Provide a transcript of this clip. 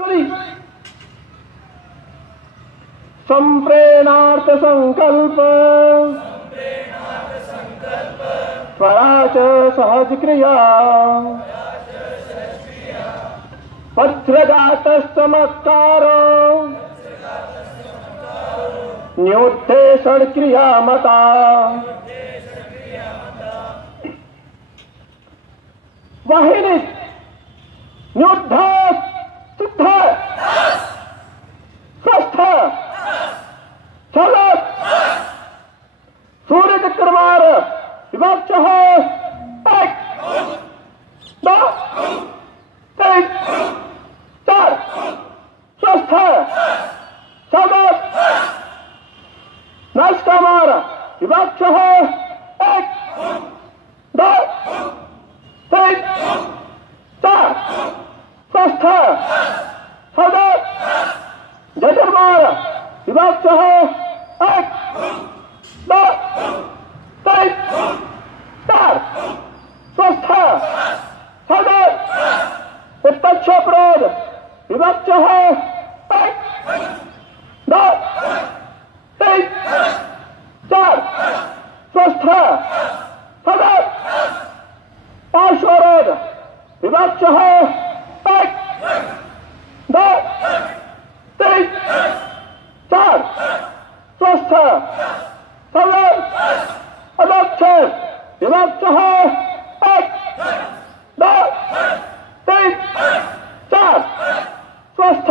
चली संप्रेणार्थ संकल्प स्वराच सहज क्रिया वज्रघातस्तमत्कारो न्योद्धेषण क्रिया मता वाहिनी न्योद्ध सिद्ध स्वस्थ चलत सूर्य चक्रवार विभक्त है एक दो तीन चार स्वस्थ चलत नष्टमार विभक्त है एक दो तीन चार स्वस्थ चलत जजरमार विभक्त है एक दो तीन चार स्वस्थ चलत उत्तक्ष क्रोध विभक्त है एक दो तीन चार स्वस्थ चलत पार्श्वरोध विभक्त है एक दो तीन चार स्वस्थ चलत अदक्ष विभक्त है एक दो तीन चार स्वस्थ